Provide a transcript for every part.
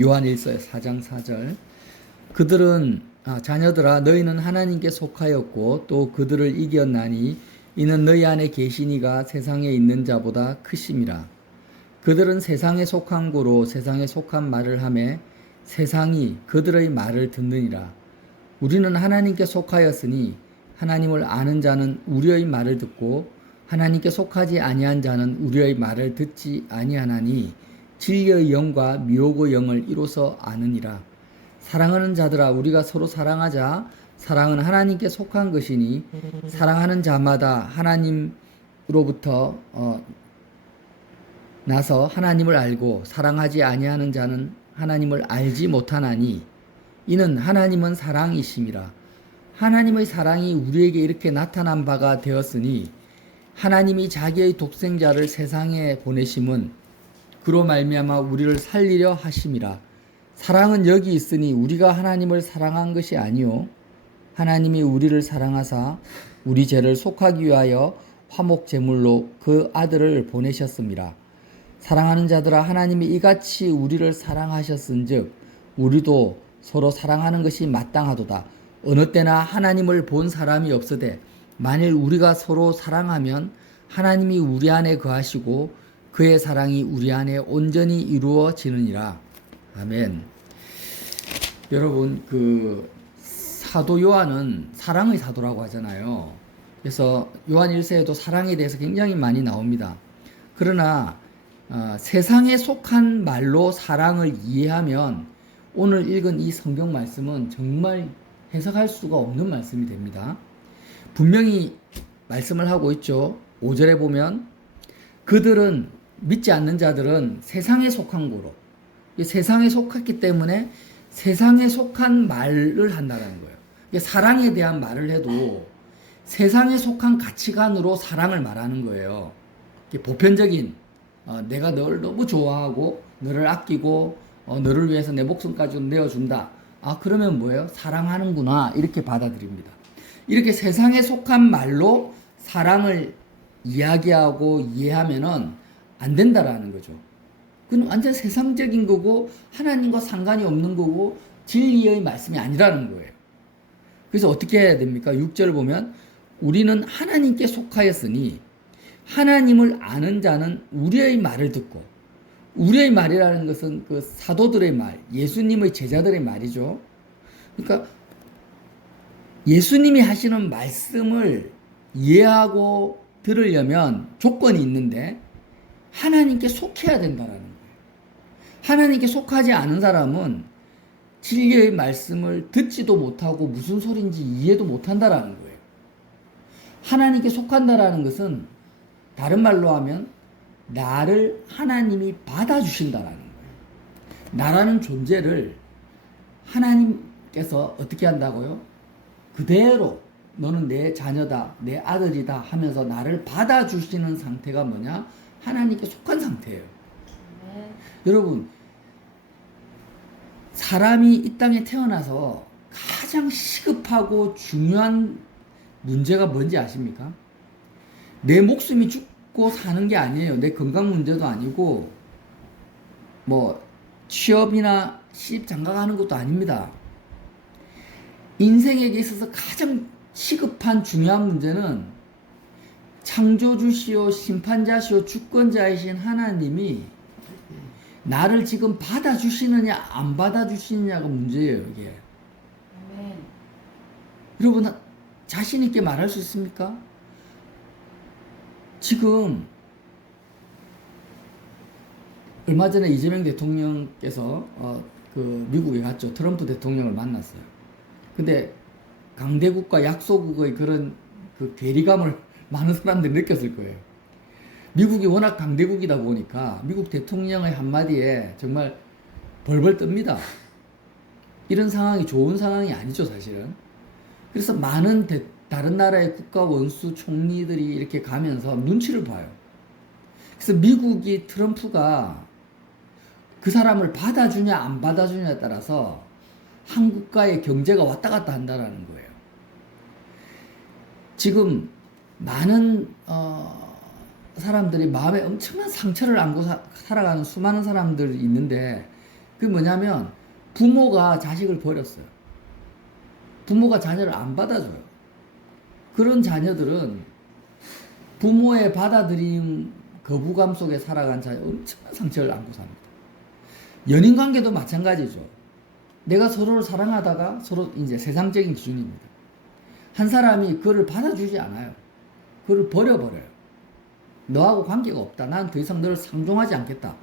요한일서 4장 4절. 그들은 자녀들아 너희는 하나님께 속하였고 또 그들을 이겼나니 이는 너희 안에 계시니가 세상에 있는 자보다 크심이라. 그들은 세상에 속한 고로 세상에 속한 말을 하매 세상이 그들의 말을 듣느니라. 우리는 하나님께 속하였으니 하나님을 아는 자는 우리의 말을 듣고 하나님께 속하지 아니한 자는 우리의 말을 듣지 아니하나니 진리의 영과 미혹의 영을 이로써 아느니라. 사랑하는 자들아 우리가 서로 사랑하자. 사랑은 하나님께 속한 것이니 사랑하는 자마다 하나님으로부터 나서 하나님을 알고 사랑하지 아니하는 자는 하나님을 알지 못하나니 이는 하나님은 사랑이심이라. 하나님의 사랑이 우리에게 이렇게 나타난 바가 되었으니 하나님이 자기의 독생자를 세상에 보내심은 그로 말미암아 우리를 살리려 하심이라. 사랑은 여기 있으니 우리가 하나님을 사랑한 것이 아니요 하나님이 우리를 사랑하사 우리 죄를 속하기 위하여 화목 제물로 그 아들을 보내셨습니다. 사랑하는 자들아 하나님이 이같이 우리를 사랑하셨은즉 우리도 서로 사랑하는 것이 마땅하도다. 어느 때나 하나님을 본 사람이 없으되 만일 우리가 서로 사랑하면 하나님이 우리 안에 거하시고 그의 사랑이 우리 안에 온전히 이루어지느니라. 아멘. 여러분 사도 요한은 사랑의 사도라고 하잖아요. 그래서 요한 1세에도 사랑에 대해서 굉장히 많이 나옵니다. 그러나 세상에 속한 말로 사랑을 이해하면 오늘 읽은 이 성경 말씀은 정말 해석할 수가 없는 말씀이 됩니다. 분명히 말씀을 하고 있죠. 5절에 보면 그들은 믿지 않는 자들은 세상에 속한 고로 세상에 속했기 때문에 세상에 속한 말을 한다는 거예요. 사랑에 대한 말을 해도 세상에 속한 가치관으로 사랑을 말하는 거예요. 보편적인 내가 너를 너무 좋아하고 너를 아끼고 너를 위해서 내 목숨까지 내어준다. 그러면 뭐예요? 사랑하는구나 이렇게 받아들입니다. 이렇게 세상에 속한 말로 사랑을 이야기하고 이해하면은 안 된다라는 거죠. 그건 완전 세상적인 거고 하나님과 상관이 없는 거고 진리의 말씀이 아니라는 거예요. 그래서 어떻게 해야 됩니까? 6절 보면 우리는 하나님께 속하였으니 하나님을 아는 자는 우리의 말을 듣고 우리의 말이라는 것은 그 사도들의 말, 예수님의 제자들의 말이죠. 그러니까 예수님이 하시는 말씀을 이해하고 들으려면 조건이 있는데 하나님께 속해야 된다는 거예요. 하나님께 속하지 않은 사람은 진리의 말씀을 듣지도 못하고 무슨 소리인지 이해도 못한다라는 거예요. 하나님께 속한다라는 것은 다른 말로 하면 나를 하나님이 받아주신다라는 거예요. 나라는 존재를 하나님께서 어떻게 한다고요? 그대로 너는 내 자녀다, 내 아들이다 하면서 나를 받아주시는 상태가 뭐냐? 하나님께 속한 상태예요. 네. 여러분, 사람이 이 땅에 태어나서 가장 시급하고 중요한 문제가 뭔지 아십니까? 내 목숨이 죽고 사는 게 아니에요. 내 건강 문제도 아니고 취업이나 시집 장가가는 것도 아닙니다. 인생에게 있어서 가장 시급한 중요한 문제는 창조주시오 심판자시오 주권자이신 하나님이 나를 지금 받아주시느냐 안 받아주시느냐가 문제예요. 이게. 아멘. 여러분 자신 있게 말할 수 있습니까? 지금 얼마 전에 이재명 대통령께서 미국에 갔죠. 트럼프 대통령을 만났어요. 근데 강대국과 약소국의 그런 괴리감을 많은 사람들이 느꼈을 거예요. 미국이 워낙 강대국이다 보니까 미국 대통령의 한마디에 정말 벌벌 뜹니다. 이런 상황이 좋은 상황이 아니죠, 사실은. 그래서 많은 다른 나라의 국가 원수 총리들이 이렇게 가면서 눈치를 봐요. 그래서 미국이 트럼프가 그 사람을 받아주냐 안 받아주냐에 따라서 한국과의 경제가 왔다 갔다 한다는 거예요. 지금 많은 사람들이 마음에 엄청난 상처를 안고 살아가는 수많은 사람들이 있는데 그게 뭐냐면 부모가 자식을 버렸어요. 부모가 자녀를 안 받아줘요. 그런 자녀들은 부모의 받아들임 거부감 속에 살아간 자녀 엄청난 상처를 안고 삽니다. 연인 관계도 마찬가지죠. 내가 서로를 사랑하다가 서로 이제 세상적인 기준입니다. 한 사람이 그를 받아주지 않아요. 그를 버려버려요. 너하고 관계가 없다. 난 더 이상 너를 상종하지 않겠다.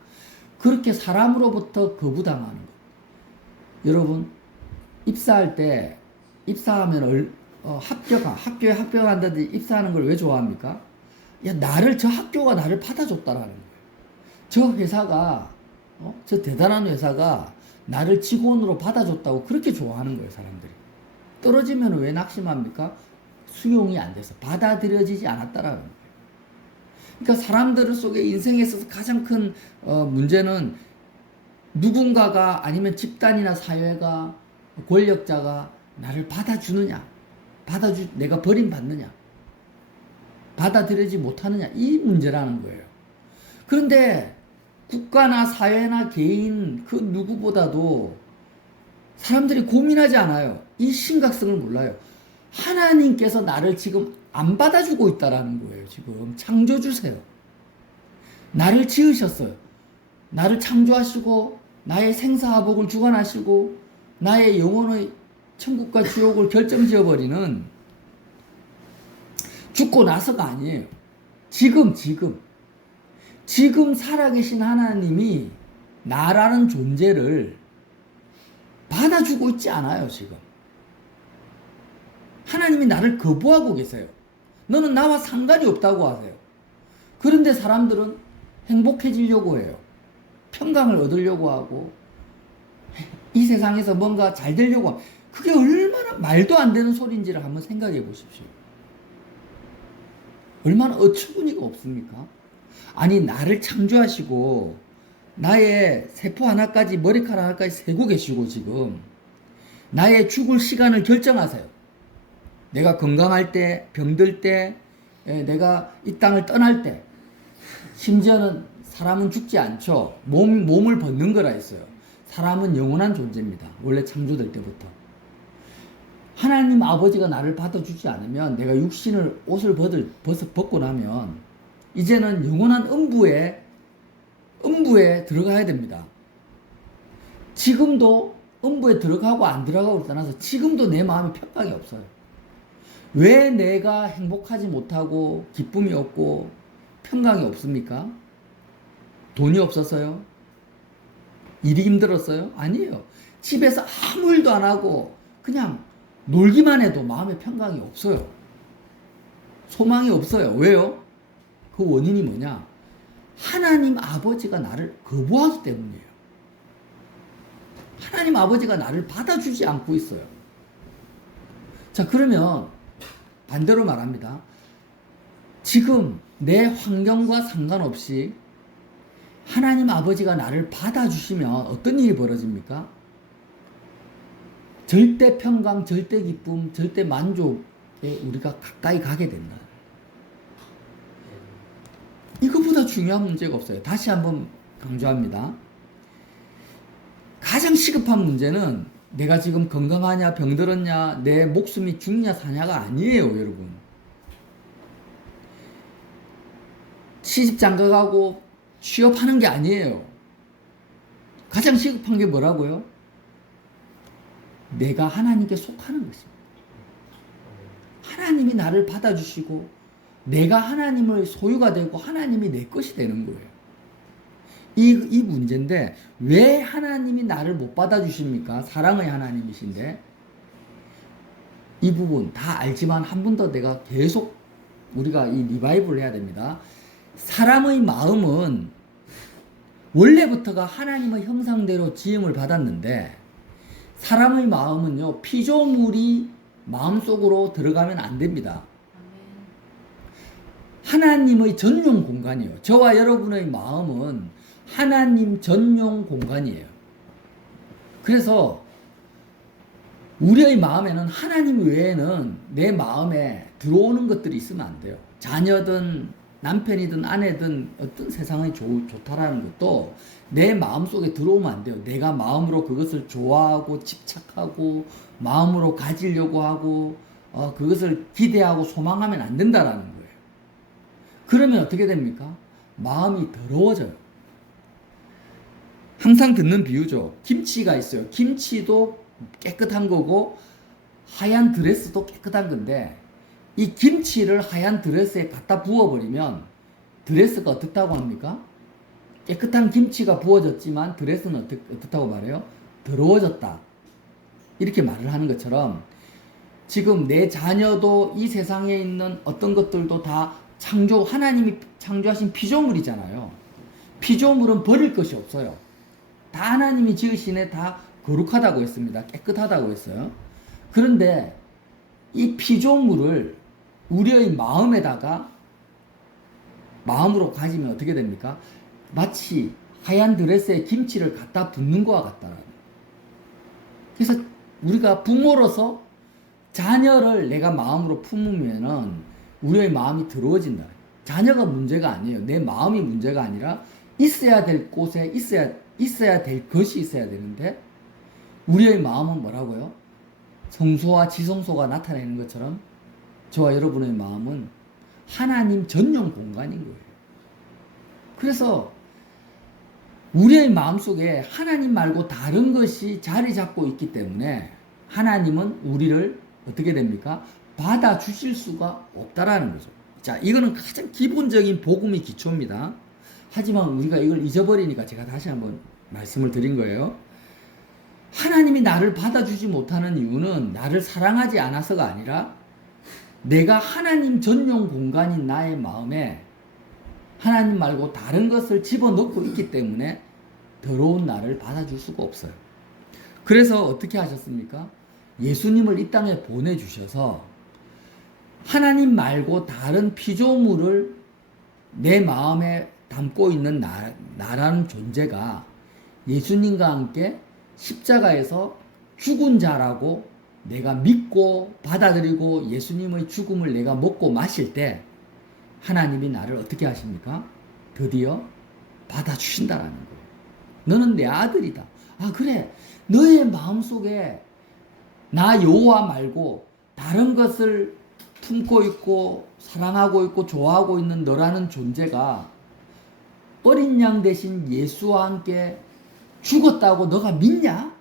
그렇게 사람으로부터 거부당하는 것. 여러분, 입사할 때, 입사하면 학교에 합격한다든지 입사하는 걸 왜 좋아합니까? 야, 저 학교가 나를 받아줬다라는 거예요. 저 회사가, 저 대단한 회사가 나를 직원으로 받아줬다고 그렇게 좋아하는 거예요, 사람들이. 떨어지면 왜 낙심합니까? 수용이 안 돼서 받아들여지지 않았다라는 거예요. 그러니까 사람들 속에 인생에 있어서 가장 큰 문제는 누군가가 아니면 집단이나 사회가 권력자가 나를 받아주느냐, 내가 버림받느냐, 받아들이지 못하느냐, 이 문제라는 거예요. 그런데 국가나 사회나 개인 그 누구보다도 사람들이 고민하지 않아요. 이 심각성을 몰라요. 하나님께서 나를 지금 안 받아주고 있다라는 거예요. 지금 창조주세요. 나를 지으셨어요. 나를 창조하시고 나의 생사화복을 주관하시고 나의 영혼의 천국과 지옥을 결정지어버리는, 죽고 나서가 아니에요. 지금 살아계신 하나님이 나라는 존재를 받아주고 있지 않아요. 지금 하나님이 나를 거부하고 계세요. 너는 나와 상관이 없다고 하세요. 그런데 사람들은 행복해지려고 해요. 평강을 얻으려고 하고 이 세상에서 뭔가 잘 되려고 하고, 그게 얼마나 말도 안 되는 소리인지를 한번 생각해 보십시오. 얼마나 어처구니가 없습니까? 아니, 나를 창조하시고 나의 세포 하나까지, 머리카락 하나까지 세고 계시고 지금 나의 죽을 시간을 결정하세요. 내가 건강할 때, 병들 때, 내가 이 땅을 떠날 때, 심지어는 사람은 죽지 않죠. 몸을 벗는 거라 했어요. 사람은 영원한 존재입니다. 원래 창조될 때부터. 하나님 아버지가 나를 받아주지 않으면, 내가 육신을 옷을 벗고 나면 이제는 영원한 음부에 들어가야 됩니다. 지금도 음부에 들어가고 안 들어가고 떠나서 지금도 내 마음에 평강이 없어요. 왜 내가 행복하지 못하고 기쁨이 없고 평강이 없습니까? 돈이 없어서요? 일이 힘들었어요? 아니에요. 집에서 아무 일도 안 하고 그냥 놀기만 해도 마음에 평강이 없어요. 소망이 없어요. 왜요? 그 원인이 뭐냐? 하나님 아버지가 나를 거부하기 때문이에요. 하나님 아버지가 나를 받아주지 않고 있어요. 자, 그러면 반대로 말합니다. 지금 내 환경과 상관없이 하나님 아버지가 나를 받아주시면 어떤 일이 벌어집니까? 절대 평강, 절대 기쁨, 절대 만족에 우리가 가까이 가게 된다. 이거보다 중요한 문제가 없어요. 다시 한번 강조합니다. 가장 시급한 문제는 내가 지금 건강하냐, 병들었냐, 내 목숨이 죽냐, 사냐가 아니에요, 여러분. 시집 장가가고 취업하는 게 아니에요. 가장 시급한 게 뭐라고요? 내가 하나님께 속하는 것입니다. 하나님이 나를 받아주시고 내가 하나님의 소유가 되고 하나님이 내 것이 되는 거예요. 이 문제인데 왜 하나님이 나를 못 받아주십니까? 사랑의 하나님이신데. 이 부분 다 알지만 한 번 더 내가 계속 우리가 이 리바이브를 해야 됩니다. 사람의 마음은 원래부터가 하나님의 형상대로 지음을 받았는데, 사람의 마음은요, 피조물이 마음속으로 들어가면 안 됩니다. 하나님의 전용 공간이에요. 저와 여러분의 마음은 하나님 전용 공간이에요. 그래서 우리의 마음에는 하나님 외에는 내 마음에 들어오는 것들이 있으면 안 돼요. 자녀든 남편이든 아내든 어떤 세상이 좋다라는 것도 내 마음속에 들어오면 안 돼요. 내가 마음으로 그것을 좋아하고 집착하고 마음으로 가지려고 하고 그것을 기대하고 소망하면 안 된다라는 거예요. 그러면 어떻게 됩니까? 마음이 더러워져요. 항상 듣는 비유죠. 김치가 있어요. 김치도 깨끗한 거고 하얀 드레스도 깨끗한 건데 이 김치를 하얀 드레스에 갖다 부어버리면 드레스가 어떻다고 합니까? 깨끗한 김치가 부어졌지만 드레스는 어떻다고 말해요? 더러워졌다. 이렇게 말을 하는 것처럼 지금 내 자녀도 이 세상에 있는 어떤 것들도 다 하나님이 창조하신 피조물이잖아요. 피조물은 버릴 것이 없어요. 다 하나님이 지으시네 다 거룩하다고 했습니다. 깨끗하다고 했어요. 그런데 이 피조물을 우리의 마음에다가 마음으로 가지면 어떻게 됩니까? 마치 하얀 드레스에 김치를 갖다 붓는 것과 같다라는. 그래서 우리가 부모로서 자녀를 내가 마음으로 품으면은 우리의 마음이 더러워진다. 자녀가 문제가 아니에요. 내 마음이 문제가 아니라 있어야 될 곳에 있어야 될 것이 있어야 되는데 우리의 마음은 뭐라고요? 성소와 지성소가 나타내는 것처럼 저와 여러분의 마음은 하나님 전용 공간인 거예요. 그래서 우리의 마음속에 하나님 말고 다른 것이 자리 잡고 있기 때문에 하나님은 우리를 어떻게 됩니까? 받아주실 수가 없다라는 거죠. 자, 이거는 가장 기본적인 복음의 기초입니다. 하지만 우리가 이걸 잊어버리니까 제가 다시 한번 말씀을 드린 거예요. 하나님이 나를 받아주지 못하는 이유는 나를 사랑하지 않아서가 아니라 내가 하나님 전용 공간인 나의 마음에 하나님 말고 다른 것을 집어넣고 있기 때문에 더러운 나를 받아줄 수가 없어요. 그래서 어떻게 하셨습니까? 예수님을 이 땅에 보내주셔서 하나님 말고 다른 피조물을 내 마음에 담고 있는 나라는 존재가 예수님과 함께 십자가에서 죽은 자라고 내가 믿고 받아들이고 예수님의 죽음을 내가 먹고 마실 때 하나님이 나를 어떻게 하십니까? 드디어 받아주신다라는 거예요. 너는 내 아들이다. 아, 그래. 너의 마음속에 나 여호와 말고 다른 것을 품고 있고 사랑하고 있고 좋아하고 있는 너라는 존재가 어린 양 대신 예수와 함께 죽었다고 너가 믿냐?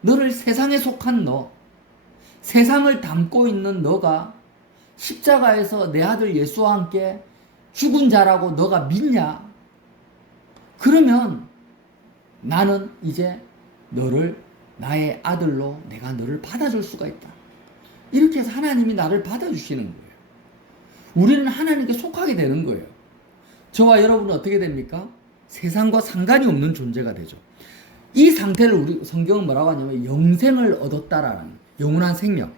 너를 세상에 속한 너, 세상을 담고 있는 너가 십자가에서 내 아들 예수와 함께 죽은 자라고 너가 믿냐? 그러면 나는 이제 너를 나의 아들로 내가 너를 받아줄 수가 있다. 이렇게 해서 하나님이 나를 받아주시는 거예요. 우리는 하나님께 속하게 되는 거예요. 저와 여러분은 어떻게 됩니까? 세상과 상관이 없는 존재가 되죠. 이 상태를 우리 성경은 뭐라고 하냐면 영생을 얻었다라는, 영원한 생명.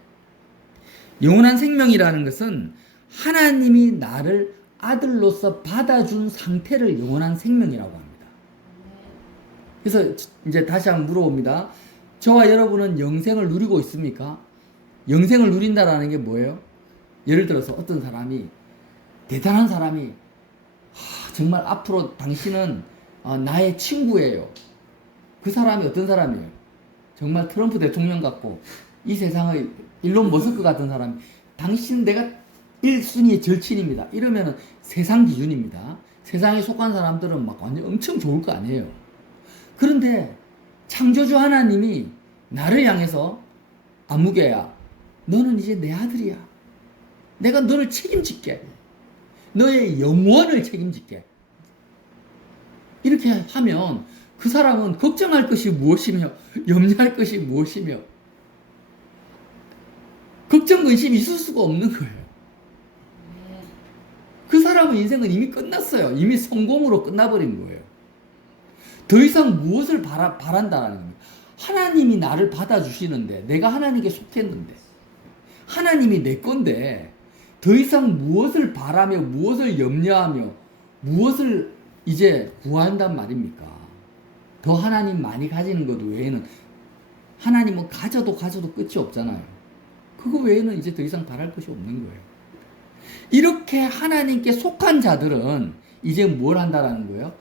영원한 생명이라는 것은 하나님이 나를 아들로서 받아준 상태를 영원한 생명이라고 합니다. 그래서 이제 다시 한번 물어봅니다. 저와 여러분은 영생을 누리고 있습니까? 영생을 누린다라는 게 뭐예요? 예를 들어서 어떤 사람이, 대단한 사람이 정말 앞으로 당신은 나의 친구예요. 그 사람이 어떤 사람이에요? 정말 트럼프 대통령 같고 이 세상의 일론 머스크 같은 사람이 당신 내가 1순위의 절친입니다. 이러면은 세상 기준입니다. 세상에 속한 사람들은 막 완전 엄청 좋을 거 아니에요. 그런데 창조주 하나님이 나를 향해서 아무개야, 너는 이제 내 아들이야. 내가 너를 책임질게. 너의 영원을 책임질게. 이렇게 하면 그 사람은 걱정할 것이 무엇이며 염려할 것이 무엇이며 걱정 근심이 있을 수가 없는 거예요. 그 사람의 인생은 이미 끝났어요. 이미 성공으로 끝나버린 거예요. 더 이상 무엇을 바란다라는 겁니다. 하나님이 나를 받아주시는데, 내가 하나님께 속했는데, 하나님이 내 건데 더 이상 무엇을 바라며 무엇을 염려하며 무엇을 이제 구한단 말입니까? 더 하나님 많이 가지는 것 외에는, 하나님은 가져도 끝이 없잖아요. 그거 외에는 이제 더 이상 바랄 것이 없는 거예요. 이렇게 하나님께 속한 자들은 이제 뭘 한다라는 거예요?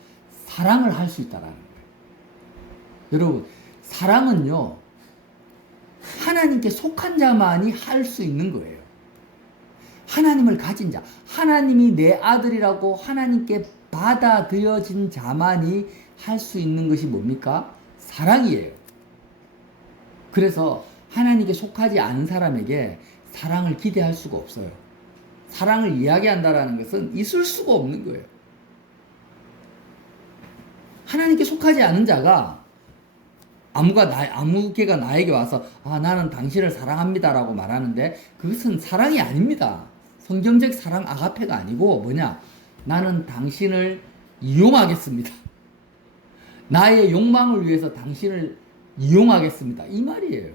사랑을 할 수 있다라는 거예요. 여러분, 사랑은요, 하나님께 속한 자만이 할 수 있는 거예요. 하나님을 가진 자, 하나님이 내 아들이라고 하나님께 받아들여진 자만이 할 수 있는 것이 뭡니까? 사랑이에요. 그래서 하나님께 속하지 않은 사람에게 사랑을 기대할 수가 없어요. 사랑을 이야기한다라는 것은 있을 수가 없는 거예요. 하나님께 속하지 않은 자가 아무개가 나에게 와서 나는 당신을 사랑합니다라고 말하는데 그것은 사랑이 아닙니다. 성경적 사랑 아가페가 아니고 뭐냐? 나는 당신을 이용하겠습니다. 나의 욕망을 위해서 당신을 이용하겠습니다. 이 말이에요.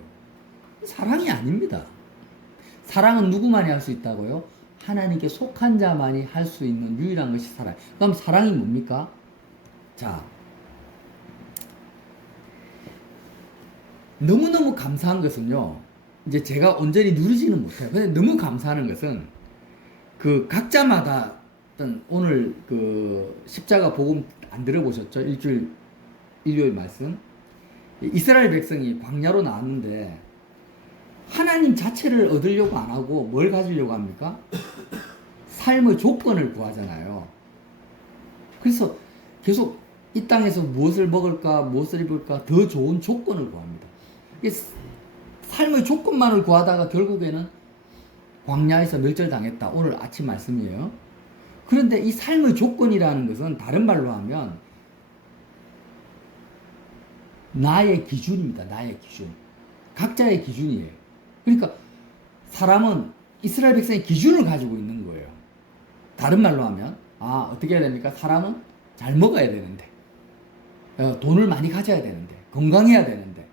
사랑이 아닙니다. 사랑은 누구만이 할 수 있다고요? 하나님께 속한 자만이 할 수 있는 유일한 것이 사랑. 그럼 사랑이 뭡니까? 자, 너무너무 감사한 것은요, 이제 제가 온전히 누리지는 못해요. 근데 너무 감사한 것은 그 각자마다 어떤 오늘 그 십자가 복음 안 들어보셨죠? 일요일 말씀. 이스라엘 백성이 광야로 나왔는데 하나님 자체를 얻으려고 안 하고 뭘 가지려고 합니까? 삶의 조건을 구하잖아요. 그래서 계속 이 땅에서 무엇을 먹을까, 무엇을 입을까, 더 좋은 조건을 구합니다. 삶의 조건만을 구하다가 결국에는 광야에서 멸절당했다. 오늘 아침 말씀이에요. 그런데 이 삶의 조건이라는 것은 다른 말로 하면 나의 기준입니다. 나의 기준. 각자의 기준이에요. 그러니까 사람은 이스라엘 백성의 기준을 가지고 있는 거예요. 다른 말로 하면 어떻게 해야 됩니까? 사람은 잘 먹어야 되는데 돈을 많이 가져야 되는데 건강해야 되는데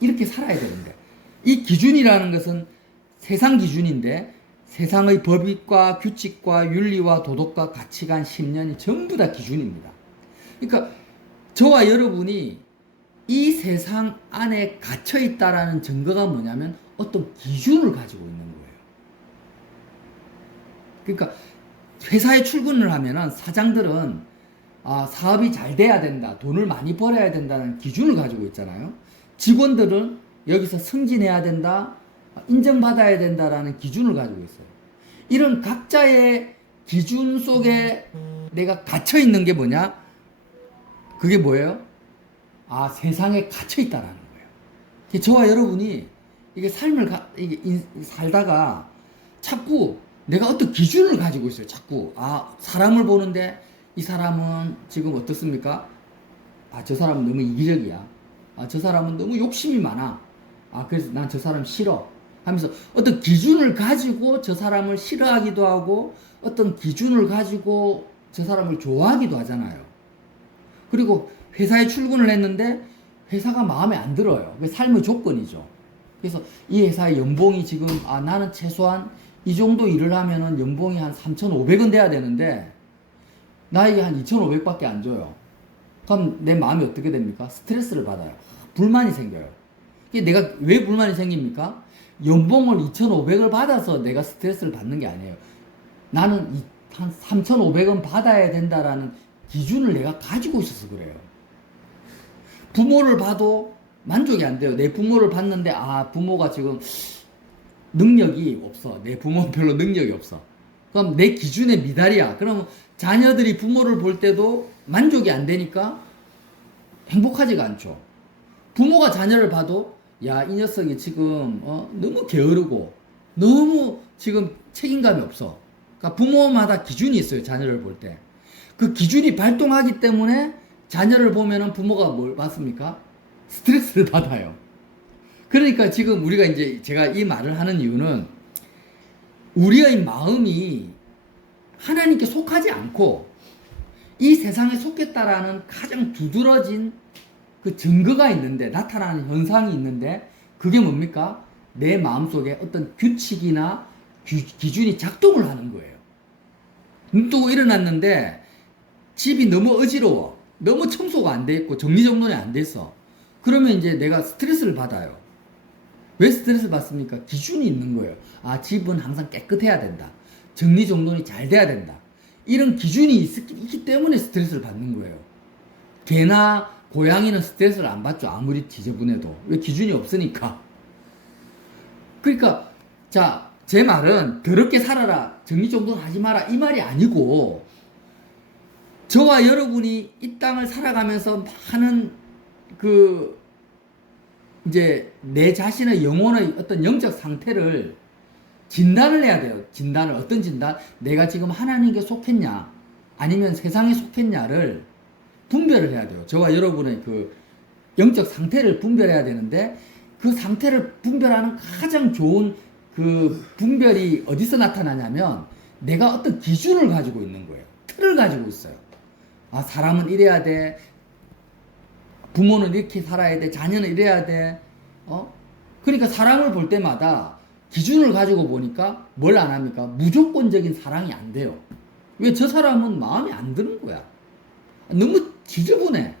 이렇게 살아야 되는데 이 기준이라는 것은 세상 기준인데 세상의 법익과 규칙과 윤리와 도덕과 가치관, 신념이 전부 다 기준입니다. 그러니까 저와 여러분이 이 세상 안에 갇혀 있다라는 증거가 뭐냐면 어떤 기준을 가지고 있는 거예요. 그러니까 회사에 출근을 하면은 사장들은 사업이 잘 돼야 된다, 돈을 많이 벌어야 된다는 기준을 가지고 있잖아요. 직원들은 여기서 승진해야 된다, 인정받아야 된다라는 기준을 가지고 있어요. 이런 각자의 기준 속에 내가 갇혀 있는 게 뭐냐? 그게 뭐예요? 세상에 갇혀 있다라는 거예요. 저와 여러분이 이게 삶을 살다가 자꾸 내가 어떤 기준을 가지고 있어요. 자꾸 사람을 보는데 이 사람은 지금 어떻습니까? 저 사람은 너무 이기적이야. 저 사람은 너무 욕심이 많아. 그래서 난 저 사람 싫어. 하면서 어떤 기준을 가지고 저 사람을 싫어하기도 하고 어떤 기준을 가지고 저 사람을 좋아하기도 하잖아요. 그리고 회사에 출근을 했는데 회사가 마음에 안 들어요. 그게 삶의 조건이죠. 그래서 이 회사의 연봉이 지금 나는 최소한 이 정도 일을 하면은 연봉이 한 3,500원 돼야 되는데 나에게 한 2,500밖에 안 줘요. 그럼 내 마음이 어떻게 됩니까? 스트레스를 받아요. 불만이 생겨요. 내가 왜 불만이 생깁니까? 연봉을 2,500을 받아서 내가 스트레스를 받는 게 아니에요. 나는 한 3,500원 받아야 된다라는 기준을 내가 가지고 있어서 그래요. 부모를 봐도 만족이 안 돼요. 내 부모를 봤는데 부모가 지금 능력이 없어. 내 부모는 별로 능력이 없어. 그럼 내 기준에 미달이야. 그러면 자녀들이 부모를 볼 때도 만족이 안 되니까 행복하지가 않죠. 부모가 자녀를 봐도 이 녀석이 지금 너무 게으르고 너무 지금 책임감이 없어. 그러니까 부모마다 기준이 있어요. 자녀를 볼 때. 그 기준이 발동하기 때문에 자녀를 보면은 부모가 뭘 받습니까? 스트레스를 받아요. 그러니까 지금 우리가 이제 제가 이 말을 하는 이유는 우리의 마음이 하나님께 속하지 않고 이 세상에 속했다라는 가장 두드러진 그 증거가 있는데, 나타나는 현상이 있는데, 그게 뭡니까? 내 마음속에 어떤 규칙이나 기준이 작동을 하는 거예요. 눈 뜨고 일어났는데 집이 너무 어지러워. 너무 청소가 안 돼 있고 정리정돈이 안 됐어. 그러면 이제 내가 스트레스를 받아요. 왜 스트레스 받습니까? 기준이 있는 거예요. 집은 항상 깨끗해야 된다. 정리정돈이 잘 돼야 된다. 이런 기준이 있기 때문에 스트레스를 받는 거예요. 개나 고양이는 스트레스를 안 받죠. 아무리 지저분해도. 왜? 기준이 없으니까. 그러니까 자, 제 말은 더럽게 살아라, 정리정돈 하지 마라, 이 말이 아니고, 저와 여러분이 이 땅을 살아가면서 많은 이제 내 자신의 영혼의 어떤 영적 상태를 진단을 해야 돼요. 진단을. 어떤 진단? 내가 지금 하나님께 속했냐 아니면 세상에 속했냐를 분별을 해야 돼요. 저와 여러분의 그 영적 상태를 분별해야 되는데, 그 상태를 분별하는 가장 좋은 그 분별이 어디서 나타나냐면, 내가 어떤 기준을 가지고 있는 거예요. 틀을 가지고 있어요. 아, 사람은 이래야 돼. 부모는 이렇게 살아야 돼. 자녀는 이래야 돼. 그러니까 사람을 볼 때마다 기준을 가지고 보니까 뭘 안 합니까? 무조건적인 사랑이 안 돼요. 왜? 저 사람은 마음에 안 드는 거야. 너무 지저분해.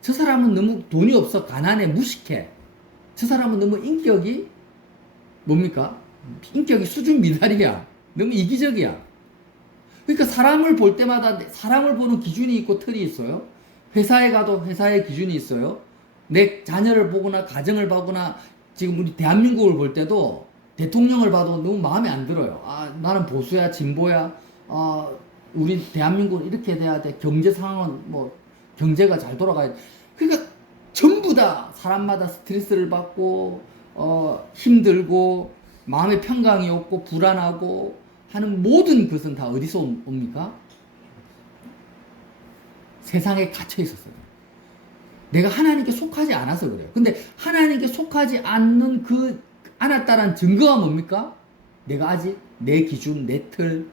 저 사람은 너무 돈이 없어. 가난해. 무식해. 저 사람은 너무 인격이 뭡니까? 인격이 수준 미달이야. 너무 이기적이야. 그러니까 사람을 볼 때마다 사람을 보는 기준이 있고 틀이 있어요. 회사에 가도 회사의 기준이 있어요. 내 자녀를 보거나 가정을 보거나, 지금 우리 대한민국을 볼 때도 대통령을 봐도 너무 마음에 안 들어요. 아, 나는 보수야, 진보야. 우리 대한민국은 이렇게 돼야 돼. 경제 상황은 뭐 경제가 잘 돌아가야 돼. 그러니까 전부 다 사람마다 스트레스를 받고 힘들고 마음의 평강이 없고 불안하고 하는 모든 것은 다 어디서 옵니까? 세상에 갇혀 있었어요. 내가 하나님께 속하지 않아서 그래요. 근데 하나님께 속하지 않았다는 증거가 뭡니까? 내가 아직 내 기준, 내 틀,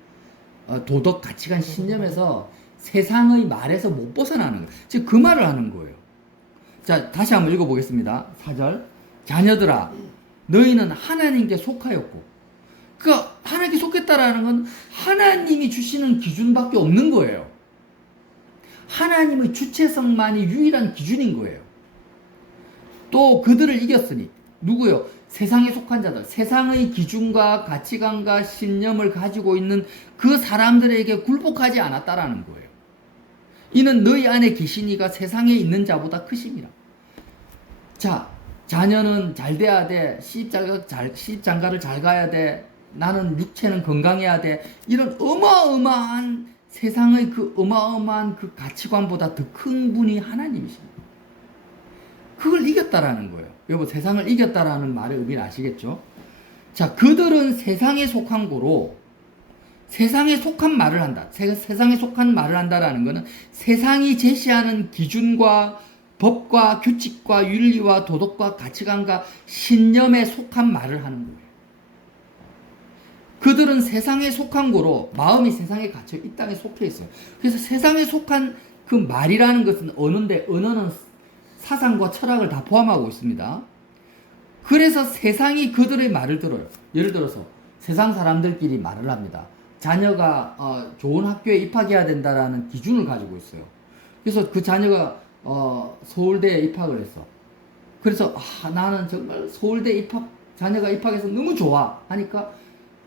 도덕, 가치관, 신념에서 세상의 말에서 못 벗어나는 거예요. 즉, 그 말을 하는 거예요. 자, 다시 한번 읽어보겠습니다. 4절. 자녀들아, 너희는 하나님께 속하였고, 그러니까 하나님께 속했다라는 건 하나님이 주시는 기준밖에 없는 거예요. 하나님의 주체성만이 유일한 기준인 거예요. 또 그들을 이겼으니, 누구요? 세상에 속한 자들, 세상의 기준과 가치관과 신념을 가지고 있는 그 사람들에게 굴복하지 않았다라는 거예요. 이는 너희 안에 계신 이가 세상에 있는 자보다 크심이라. 자, 자녀는 잘 돼야 돼. 시집장가를 잘 가야 돼. 나는 육체는 건강해야 돼. 이런 어마어마한 세상의 그 어마어마한 그 가치관보다 더 큰 분이 하나님이십니다. 그걸 이겼다라는 거예요. 여러분, 세상을 이겼다라는 말의 의미를 아시겠죠? 자, 그들은 세상에 속한 거로 세상에 속한 말을 한다. 세상에 속한 말을 한다라는 것은 세상이 제시하는 기준과 법과 규칙과 윤리와 도덕과 가치관과 신념에 속한 말을 하는 거예요. 그들은 세상에 속한 거로 마음이 세상에 갇혀 이 땅에 속해 있어요. 그래서 세상에 속한 그 말이라는 것은 언어인데, 언어는 사상과 철학을 다 포함하고 있습니다. 그래서 세상이 그들의 말을 들어요. 예를 들어서 세상 사람들끼리 말을 합니다. 자녀가 좋은 학교에 입학해야 된다라는 기준을 가지고 있어요. 그래서 그 자녀가 서울대에 입학을 했어. 그래서 나는 정말 서울대 자녀가 입학해서 너무 좋아 하니까,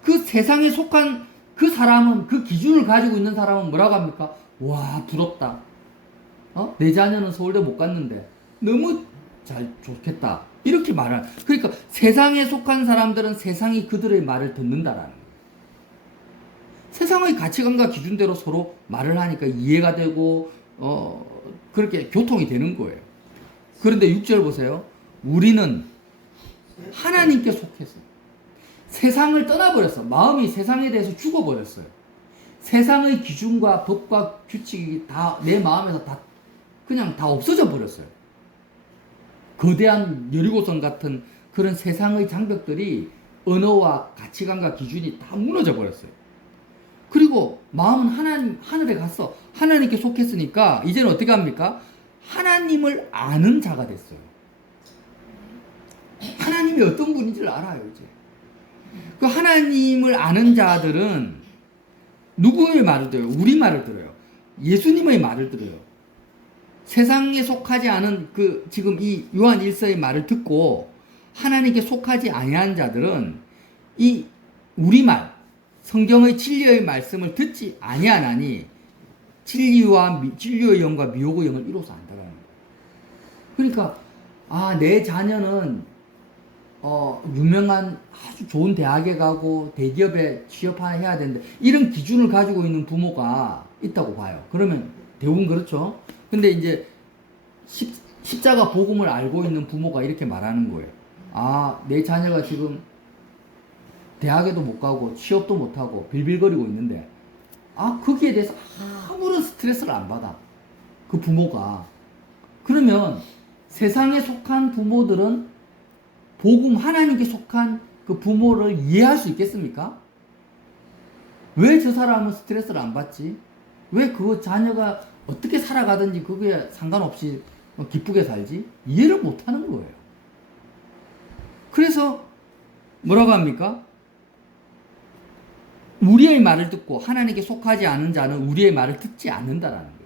그 세상에 속한 그 사람은, 그 기준을 가지고 있는 사람은 뭐라고 합니까? 와, 부럽다. 내 자녀는 서울대 못 갔는데 너무 좋겠다. 이렇게 말을. 그러니까 세상에 속한 사람들은 세상이 그들의 말을 듣는다라는 거예요. 세상의 가치관과 기준대로 서로 말을 하니까 이해가 되고 그렇게 교통이 되는 거예요. 그런데 6절 보세요. 우리는 하나님께 속했어요. 세상을 떠나버렸어. 마음이 세상에 대해서 죽어버렸어요. 세상의 기준과 법과 규칙이 다 내 마음에서 그냥 다 없어져 버렸어요. 거대한 여리고성 같은 그런 세상의 장벽들이 언어와 가치관과 기준이 다 무너져 버렸어요. 그리고 마음은 하늘에 갔어. 하나님께 속했으니까 이제는 어떻게 합니까? 하나님을 아는 자가 됐어요. 하나님이 어떤 분인지를 알아요, 이제. 그 하나님을 아는 자들은 누구의 말을 들어요? 우리 말을 들어요. 예수님의 말을 들어요. 세상에 속하지 않은 지금 이 요한 1서의 말을 듣고 하나님께 속하지 아니한 자들은 이 우리 말, 성경의 진리의 말씀을 듣지 아니하나니 진리의 영과 미혹의 영을 이로써 안다라는 거예요. 그러니까 내 자녀는 유명한 아주 좋은 대학에 가고 대기업에 취업해야 되는데 이런 기준을 가지고 있는 부모가 있다고 봐요. 그러면 대부분 그렇죠. 근데 이제 십자가 복음을 알고 있는 부모가 이렇게 말하는 거예요. 내 자녀가 지금 대학에도 못 가고 취업도 못 하고 빌빌거리고 있는데 거기에 대해서 아무런 스트레스를 안 받아. 그 부모가. 그러면 세상에 속한 부모들은 복음 하나님께 속한 그 부모를 이해할 수 있겠습니까? 왜 저 사람은 스트레스를 안 받지? 왜 그 자녀가 어떻게 살아가든지 그거에 상관없이 기쁘게 살지? 이해를 못 하는 거예요. 그래서 뭐라고 합니까? 우리의 말을 듣고 하나님께 속하지 않은 자는 우리의 말을 듣지 않는다라는 거예요.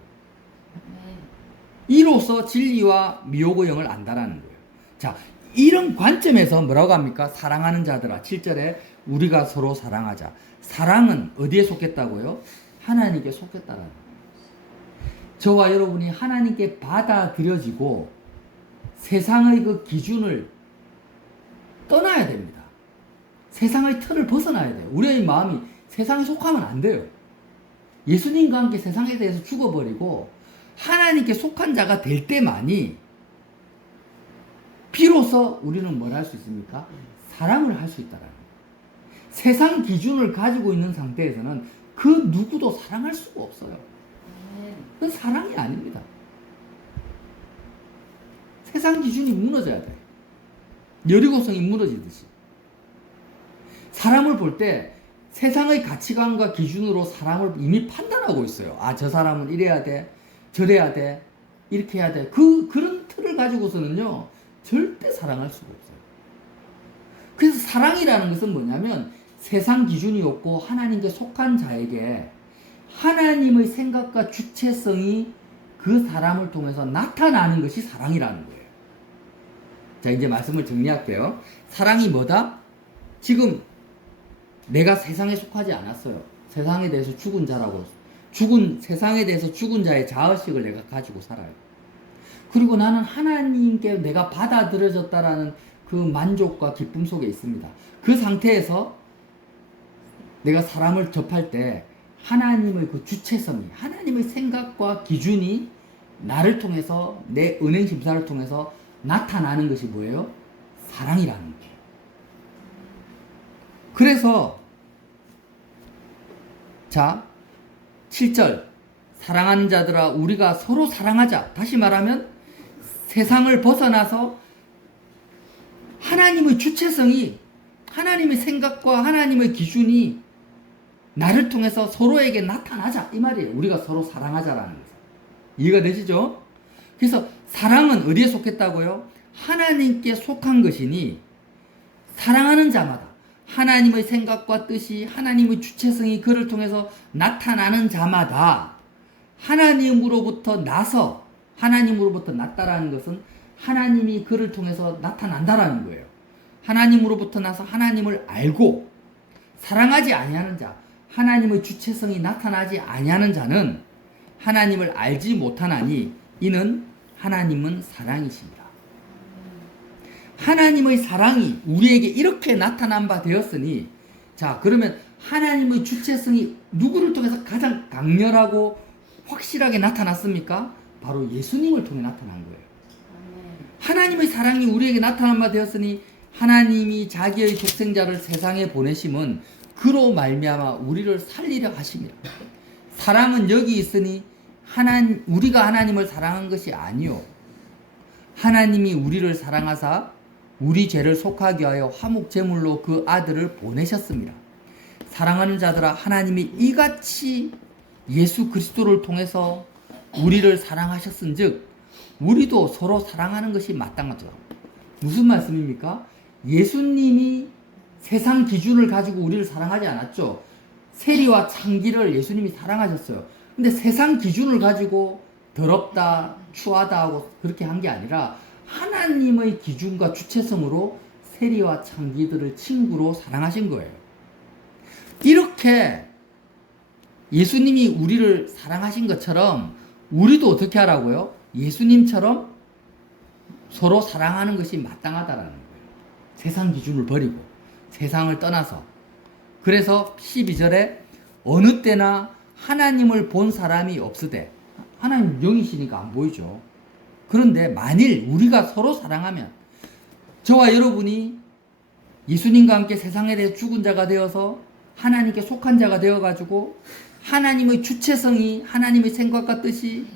이로써 진리와 미혹의 영을 안다라는 거예요. 자, 이런 관점에서 뭐라고 합니까? 사랑하는 자들아. 7절에 우리가 서로 사랑하자. 사랑은 어디에 속했다고요? 하나님께 속했다라는 거예요. 저와 여러분이 하나님께 받아들여지고 세상의 그 기준을 떠나야 됩니다. 세상의 틀을 벗어나야 돼요. 우리의 마음이 세상에 속하면 안 돼요. 예수님과 함께 세상에 대해서 죽어버리고 하나님께 속한 자가 될 때만이 비로소 우리는 뭘 할 수 있습니까? 사랑을 할 수 있다라는 거예요. 세상 기준을 가지고 있는 상태에서는 그 누구도 사랑할 수가 없어요. 그건 사랑이 아닙니다. 세상 기준이 무너져야 돼요. 여리고성이 무너지듯이. 사람을 볼 때 세상의 가치관과 기준으로 사람을 이미 판단하고 있어요. 저 사람은 이래야 돼, 저래야 돼, 이렇게 해야 돼. 그런 틀을 가지고서는요, 절대 사랑할 수가 없어요. 그래서 사랑이라는 것은 뭐냐면 세상 기준이 없고 하나님께 속한 자에게 하나님의 생각과 주체성이 그 사람을 통해서 나타나는 것이 사랑이라는 거예요. 자, 이제 말씀을 정리할게요. 사랑이 뭐다? 지금 내가 세상에 속하지 않았어요. 세상에 대해서 죽은 자라고. 세상에 대해서 죽은 자의 자의식을 내가 가지고 살아요. 그리고 나는 하나님께 내가 받아들여졌다라는 그 만족과 기쁨 속에 있습니다. 그 상태에서 내가 사람을 접할 때 하나님의 그 주체성이, 하나님의 생각과 기준이 나를 통해서, 내 은행 심사를 통해서 나타나는 것이 뭐예요? 사랑이라는 거예요. 그래서 자, 7절 사랑하는 자들아 우리가 서로 사랑하자. 다시 말하면 세상을 벗어나서 하나님의 주체성이, 하나님의 생각과 하나님의 기준이 나를 통해서 서로에게 나타나자 이 말이에요. 우리가 서로 사랑하자라는 거죠. 이해가 되시죠? 그래서 사랑은 어디에 속했다고요? 하나님께 속한 것이니 사랑하는 자마다 하나님의 생각과 뜻이, 하나님의 주체성이 그를 통해서 나타나는 자마다 하나님으로부터 나서, 하나님으로부터 났다라는 것은 하나님이 그를 통해서 나타난다라는 거예요. 하나님으로부터 나서 하나님을 알고 사랑하지 아니하는 자, 하나님의 주체성이 나타나지 아니하는 자는 하나님을 알지 못하나니 이는 하나님은 사랑이십니다. 하나님의 사랑이 우리에게 이렇게 나타난 바 되었으니, 자, 그러면 하나님의 주체성이 누구를 통해서 가장 강렬하고 확실하게 나타났습니까? 바로 예수님을 통해 나타난 거예요. 하나님의 사랑이 우리에게 나타난 바 되었으니 하나님이 자기의 독생자를 세상에 보내심은 그로 말미암아 우리를 살리려 하심이라. 사랑은 여기 있으니 우리가 하나님을 사랑한 것이 아니요 하나님이 우리를 사랑하사 우리 죄를 속하게 하여 화목 제물로 그 아들을 보내셨습니다. 사랑하는 자들아 하나님이 이같이 예수 그리스도를 통해서 우리를 사랑하셨은즉 우리도 서로 사랑하는 것이 마땅하죠. 무슨 말씀입니까? 예수님이 세상 기준을 가지고 우리를 사랑하지 않았죠. 세리와 창기를 예수님이 사랑하셨어요. 근데 세상 기준을 가지고 더럽다, 추하다 하고 그렇게 한 게 아니라 하나님의 기준과 주체성으로 세리와 창기들을 친구로 사랑하신 거예요. 이렇게 이렇게 예수님이 우리를 사랑하신 것처럼 우리도 어떻게 하라고요? 예수님처럼 서로 사랑하는 것이 마땅하다라는 거예요. 세상 기준을 버리고 세상을 떠나서. 그래서 12절에 어느 때나 하나님을 본 사람이 없으되, 하나님 영이시니까 안 보이죠. 그런데 만일 우리가 서로 사랑하면, 저와 여러분이 예수님과 함께 세상에 대해 죽은 자가 되어서 하나님께 속한 자가 되어가지고 하나님의 주체성이, 하나님의 생각과 뜻이,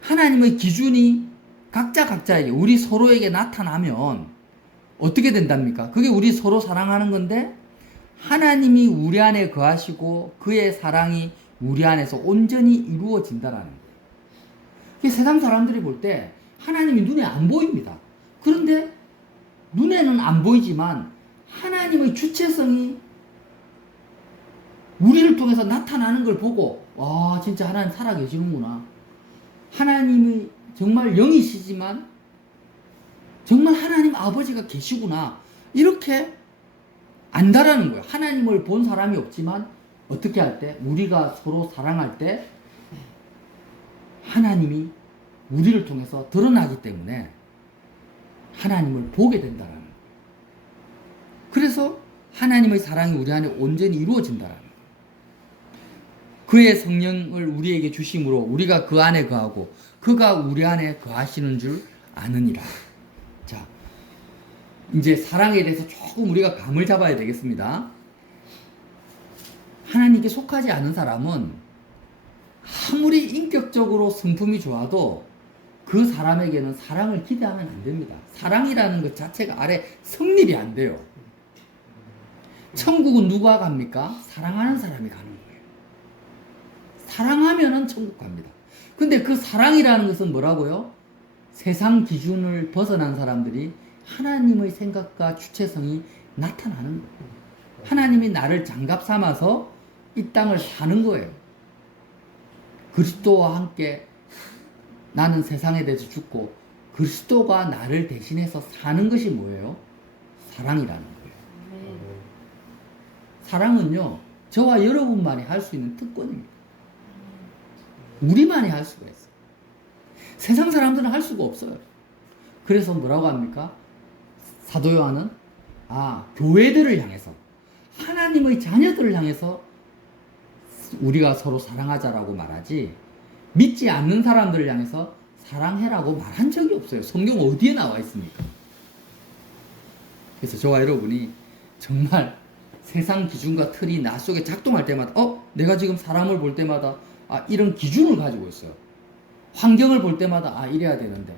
하나님의 기준이 각자에게, 우리 서로에게 나타나면 어떻게 된답니까? 그게 우리 서로 사랑하는 건데, 하나님이 우리 안에 거하시고 그의 사랑이 우리 안에서 온전히 이루어진다라는 거예요. 세상 사람들이 볼 때 하나님이 눈에 안 보입니다. 그런데 눈에는 안 보이지만 하나님의 주체성이 우리를 통해서 나타나는 걸 보고, 와, 진짜 하나님 살아계시는구나. 하나님이 정말 영이시지만 정말 하나님 아버지가 계시구나. 이렇게 안다라는 거예요. 하나님을 본 사람이 없지만 어떻게 할 때? 우리가 서로 사랑할 때 하나님이 우리를 통해서 드러나기 때문에 하나님을 보게 된다는 거예요. 그래서 하나님의 사랑이 우리 안에 온전히 이루어진다는 거예요. 그의 성령을 우리에게 주심으로 우리가 그 안에 거하고 그가 우리 안에 거하시는 줄 아느니라. 자, 이제 사랑에 대해서 조금 우리가 감을 잡아야 되겠습니다. 하나님께 속하지 않은 사람은 아무리 인격적으로 성품이 좋아도 그 사람에게는 사랑을 기대하면 안 됩니다. 사랑이라는 것 자체가 아래 성립이 안 돼요. 천국은 누가 갑니까? 사랑하는 사람이 가는 거예요. 사랑하면은 천국 갑니다. 근데 그 사랑이라는 것은 뭐라고요? 세상 기준을 벗어난 사람들이 하나님의 생각과 주체성이 나타나는 거예요. 하나님이 나를 장갑 삼아서 이 땅을 사는 거예요. 그리스도와 함께 나는 세상에 대해서 죽고 그리스도가 나를 대신해서 사는 것이 뭐예요? 사랑이라는 거예요. 사랑은요, 저와 여러분만이 할 수 있는 특권입니다. 우리만이 할 수가 있어요. 세상 사람들은 할 수가 없어요. 그래서 뭐라고 합니까? 사도 요한은 교회들을 향해서, 하나님의 자녀들을 향해서 우리가 서로 사랑하자라고 말하지, 믿지 않는 사람들을 향해서 사랑해라고 말한 적이 없어요. 성경 어디에 나와 있습니까? 그래서 저와 여러분이 정말 세상 기준과 틀이 나 속에 작동할 때마다 내가 지금 사람을 볼 때마다 이런 기준을 가지고 있어요. 환경을 볼 때마다 이래야 되는데,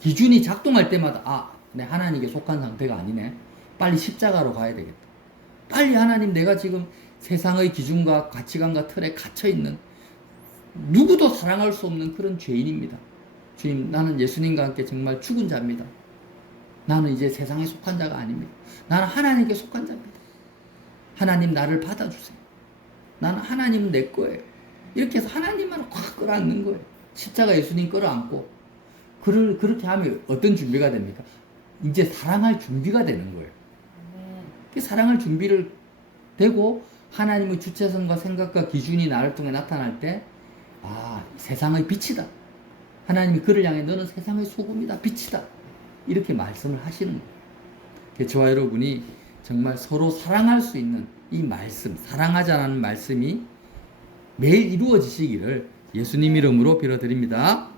기준이 작동할 때마다 내 하나님께 속한 상태가 아니네. 빨리 십자가로 가야 되겠다. 빨리 하나님, 내가 지금 세상의 기준과 가치관과 틀에 갇혀있는, 누구도 사랑할 수 없는 그런 죄인입니다. 주님, 나는 예수님과 함께 정말 죽은 자입니다. 나는 이제 세상에 속한 자가 아닙니다. 나는 하나님께 속한 자입니다. 하나님, 나를 받아주세요. 나는 하나님은 내 거예요. 이렇게 해서 하나님만 확 끌어안는 거예요. 십자가 예수님 끌어안고. 그렇게 하면 어떤 준비가 됩니까? 이제 사랑할 준비가 되는 거예요. 사랑할 준비를 되고 하나님의 주체성과 생각과 기준이 나를 통해 나타날 때 세상의 빛이다. 하나님이 그를 향해 너는 세상의 소금이다. 빛이다. 이렇게 말씀을 하시는 거예요. 저와 여러분이 정말 서로 사랑할 수 있는 이 말씀, 사랑하자라는 말씀이 매일 이루어지시기를 예수님 이름으로 빌어드립니다.